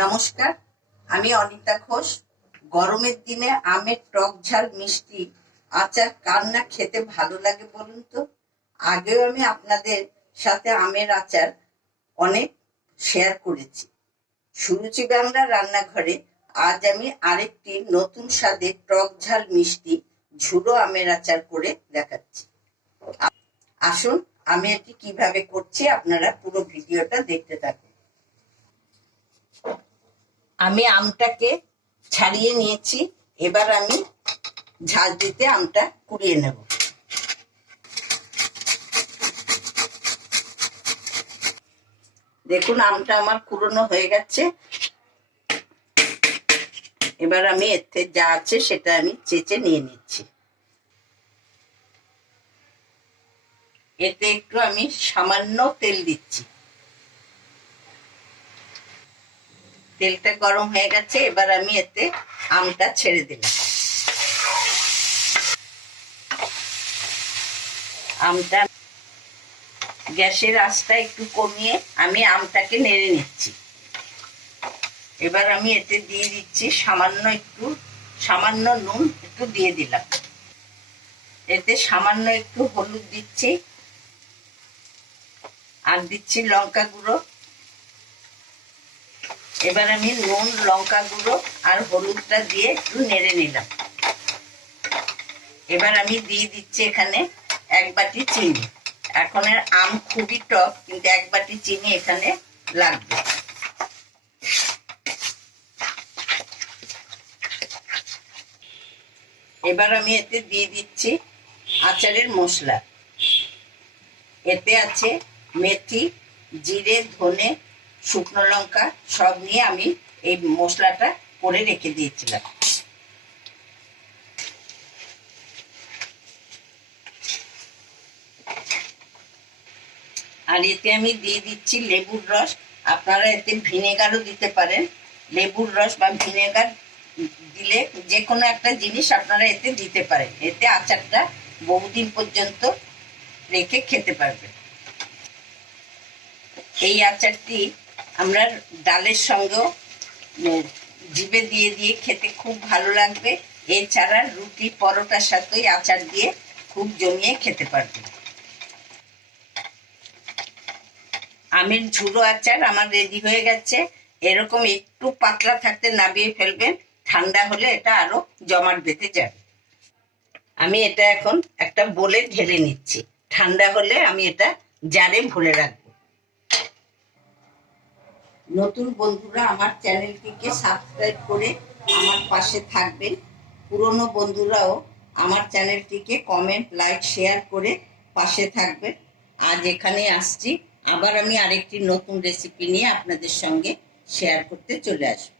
নমস্কার, আমি অনিতা ঘোষ। গরমের দিনে আমের টক ঝাল মিষ্টি আচার কার না খেতে ভালো লাগে বলুন তো? আগেও আমি আপনাদের সাথে আমের আচার অনেক শেয়ার করেছি। সুরুচি বাংলা রান্নাঘরে আজ আমি আরেকটি নতুন স্বাদের টক ঝাল মিষ্টি ঝুড়ো আমের আচার করে দেখাচ্ছি। আসুন, আমি এটি কীভাবে করছি আপনারা পুরো ভিডিওটা দেখতে থাকুন। আমি আমটাকে ছাড়িয়ে নিয়েছি। এবার আমি ঝাল দিতে আমটা কুড়িয়ে নেব। দেখুন, আমটা আমার কুড়োনো হয়ে গেছে। এবার আমি এতে যা আছে সেটা আমি চেচে নিয়ে নিচ্ছি। এতে একটু আমি সামান্য তেল দিচ্ছি। তেলটা গরম হয়ে গেছে, এবার আমি এতে আমটা ছেড়ে দিলাম। আমটা গ্যাসের আঁচটা একটু কমিয়ে আমি আমটাকে নেড়ে নিচ্ছি। এবার আমি এতে দিয়ে দিচ্ছি সামান্য একটু, সামান্য নুন একটু দিয়ে দিলাম। এতে সামান্য একটু হলুদ দিচ্ছি, আর দিচ্ছি লঙ্কা গুঁড়ো। এবার আমি নুন, লঙ্কা গুঁড়ো আর হলুদটা দিয়ে একটু নেড়ে নিলাম। এবার আমি দিয়ে দিচ্ছি এখানে এক বাটি চিনি। এখন আম খুবই টক, কিন্তু এক বাটি চিনি এখানে লাগবে। এবার আমি এতে দিয়ে দিচ্ছি আচারের মশলা। এতে আছে মেথি, জিরে, ধনে শুকনো লঙ্কা সব নিয়ে আমি এই মশলাটা করে রেখে দিয়েছিলাম। আর এতে আমি দিয়ে দিচ্ছি লেবুর রস। আপনারা এতে ভিনেগারও দিতে পারেন। লেবুর রস বা ভিনেগার দিলে যে কোনো একটা জিনিস আপনারা এতে দিতে পারেন। এতে আচারটা বহুদিন পর্যন্ত রেখে খেতে পারবেন। এই আচারটি আমরা ডালের সঙ্গেও জিভে দিয়ে দিয়ে খেতে খুব ভালো লাগবে। এছাড়া রুটি, পরোটার সাথেই আচার দিয়ে খুব জমিয়ে খেতে পারবে। আমের ঝুড়ো আচার আমার রেডি হয়ে গেছে। এরকম একটু পাতলা থাকতে নামিয়ে ফেলবেন, ঠান্ডা হলে এটা আরও জমাট বেঁধে যাবে। আমি এটা এখন একটা বলে ঢেলে নিচ্ছি। ঠান্ডা হলে আমি এটা জারে ভরে রাখব। নতুন বন্ধুরা আমার চ্যানেলটিকে সাবস্ক্রাইব করে আমার পাশে থাকবেন। পুরনো বন্ধুরাও আমার চ্যানেলটিকে কমেন্ট, লাইক, শেয়ার করে পাশে থাকবেন। আজ এখানে আসছি। আবার আমি আরেকটি নতুন রেসিপি নিয়ে আপনাদের সঙ্গে শেয়ার করতে চলে আসব।